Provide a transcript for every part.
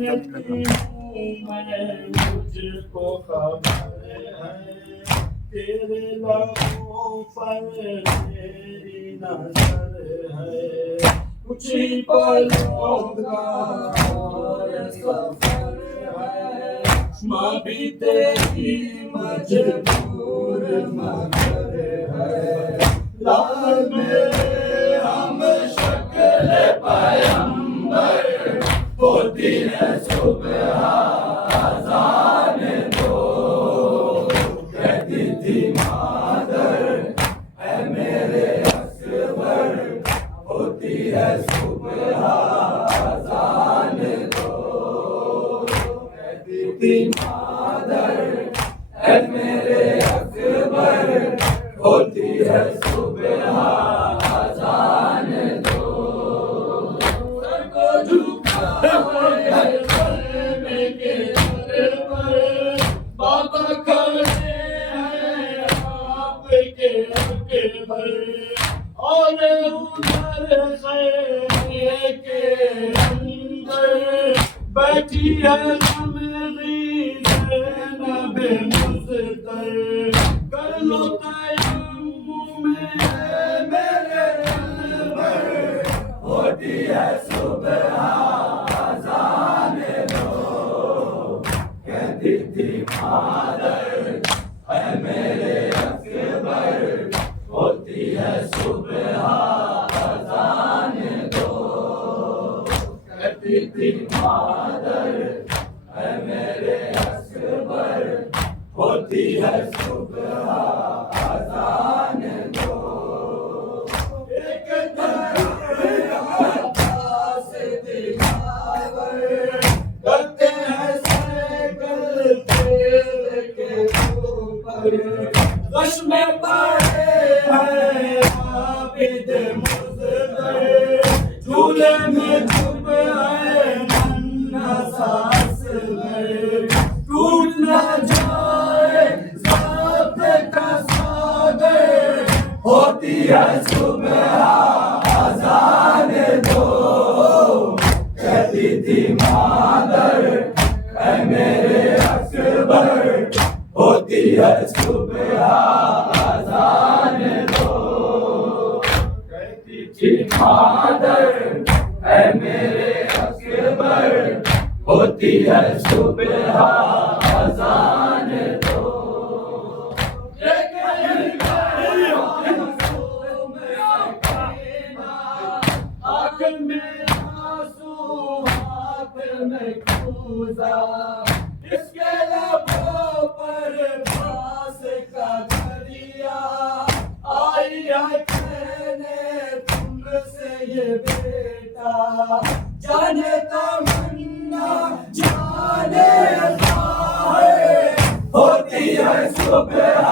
जानती हूँ मैं मुझको खबर है तेरे लबों पर तेरी नजर है कुछ ही पलों का और सफर है माँ भी तेरी मजबूर मगर है लाल मेरे हम शक्ल पैगंबर होती है सुबह अज़ान दो कहती थी मादर ऐ मेरे अकबर होती है सुबह अज़ान दो कहती थी मादर ऐ मेरे अकबर होती है सुबह अज़ान दो सर को झुका बाबा खड़े हैं आपके अकबर और उधर खैमे के अंदर बैठी है ज़ैनब मुज़्तर कर लो तयम्मुम में मेरे अकबर होती है सुबह अज़ान दो कहती थी मादर ऐ मेरे अकबर होती है सुबह अज़ान दो कहती थी मादर ऐ मेरे अकबर होती है सुबह अज़ान दो एक तरफ से दिखावर करते हैं साइकिल तेल के ऊपर कश में पड़े हैं आबिद मुज़्तर झूले में छुप है नन्हा सास टूट न जाए ज़ब्त का सागर होती है सुबह अज़ान दो कहती थी मादर ऐ मेरे अकबर होती है सुबह अज़ान दो कहती थी मादर ऐ मेरे अकबर होती है सुबह अज़ान दो आँख में आंसू हाथ में कूदा इसके लबों पर फांस का दरिया आई है कहने तुमसे ये बेटा जाने तमन्ना जाने ज़ाहिर होती है सुबह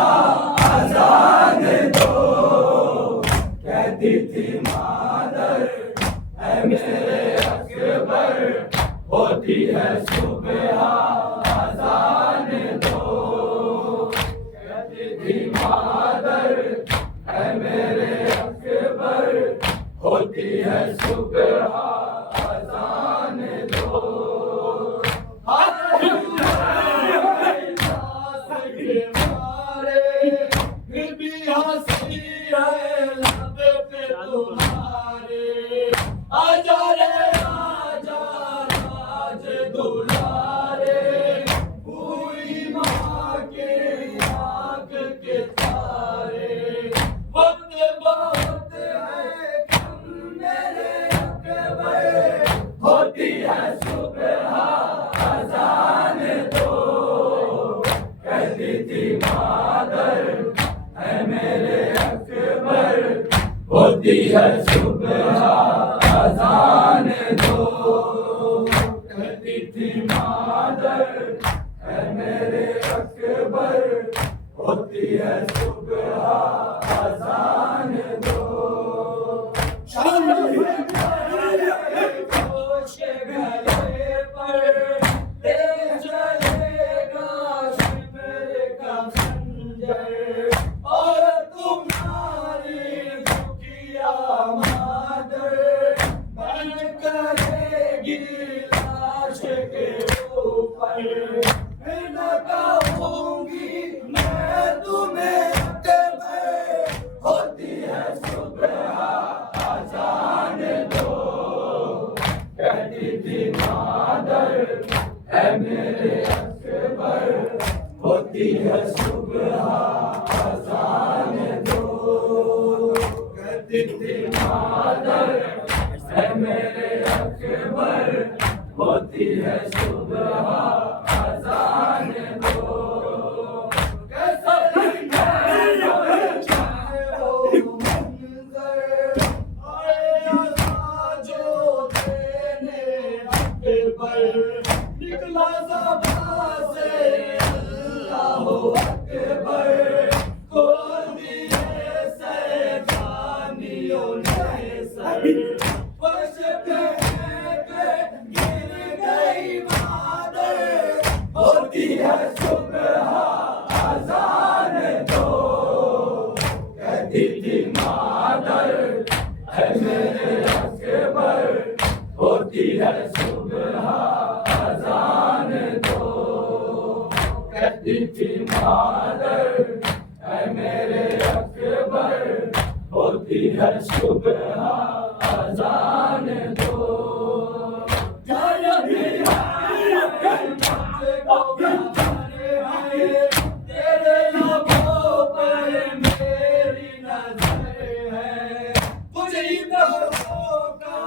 अज़ान दो कहती थी मादर ऐ मेरे अकबर होती है सुबह अज़ान दो कहती थी मादर ऐ मेरे अकबर होती है सुबह अज़ान दो फिर भी हंसी है लब पे तुम्हारे आजा रे आजा राज दुलारे हुई माँ के आँख के तारे वक्त बहुत है कम मेरे अकबर होती है सुबह अज़ान दो कहती थी मादर ऐ मेरे अकबर होती है सुबह अज़ान दो कहती थी मादर ऐ मेरे अकबर होती है सुबह अज़ान दो के गले पर ले चलेगा शिवर का खंजर और तुम्हारी दुखिया जाएगी लाश के ऊपर, फिर न कहूंगी मैं तुम्हें अकबर, होती है सुबह आजान दो, कहती थी मादर है मेरे अकबर, होती है सुबह आजान दो, कहती थी मादर है मेरे अकबर, होती है सुबह आजान दो, कैसा लगता है वो मंजर, आया जो देने अकबर, निकला ज़बान से अल्लाहु अकबर, खोल दिए सैतानियों ने सर, फर्श पे गिर गई मादर, होती है सुबह आजान दो, कहती थी मादर है मेरे अकबर, होती है सुबह आजान दो, कहती थी मादर है मेरे अकबर, होती है सुबह आजान दो, तेरे लबों पर मेरी नजर है, कुछ इबादतों का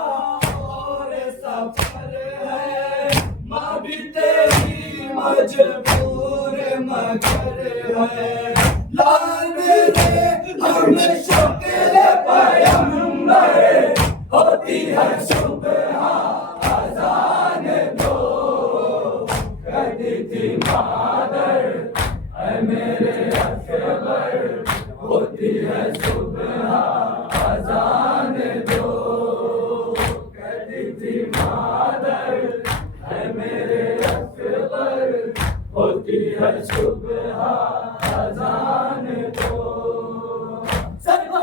और सफर है, माँ भी तेरी मजबूर मगर है, लाल मेरे हम शक्ल पैगंबर, होती है सुबह आजान दो, कहती थी मादर है मेरे अकबर, होती है सुबह आजान दो, कहती थी मादर है मेरे अकबर, होती है सुबह आजान दो, सबको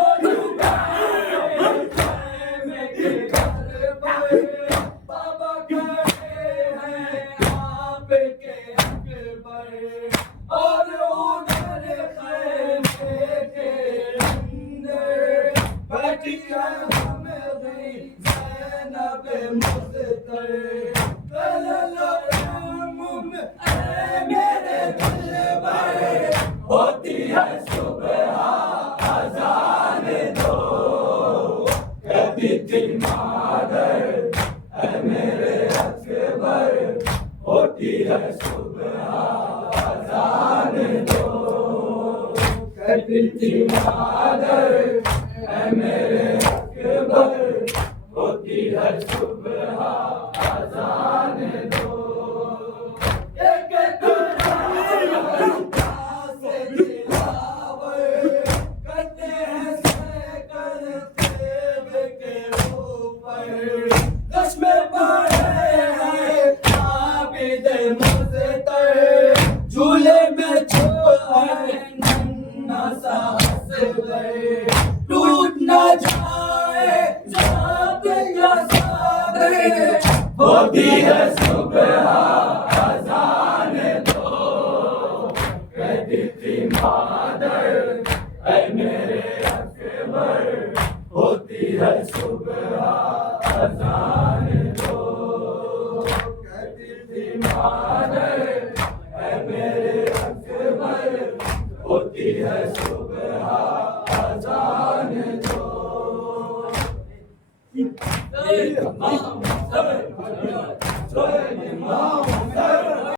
बाबा खड़े हैं आपके अकबर, और उधर खैमे के अंदर बैठी है हमारी ज़ैनब मुज़्तर, मेरे दिलबर, होती है सुबह आजान दो, कहती थी मादर है मेरे अकबर, होती है सुबह आजान दो, कहती थी मादर है मेरे अकबर, होती है सुबह आजान दो, एक से दिलावर करते हैं सैकल सेब के ऊपर, दस में पड़े हैं आबिद मुज़्तर, झूले में जो है नन्हा सा असगर, टूट न जाए जात या सागर, होती है सुबह आजान दो, कहती थी मादर है मेरे अकबर, होती है सुबह आजान दो, कहती थी मादर है मेरे अकबर, होती है सुबह आजान दो, जय मां जय मां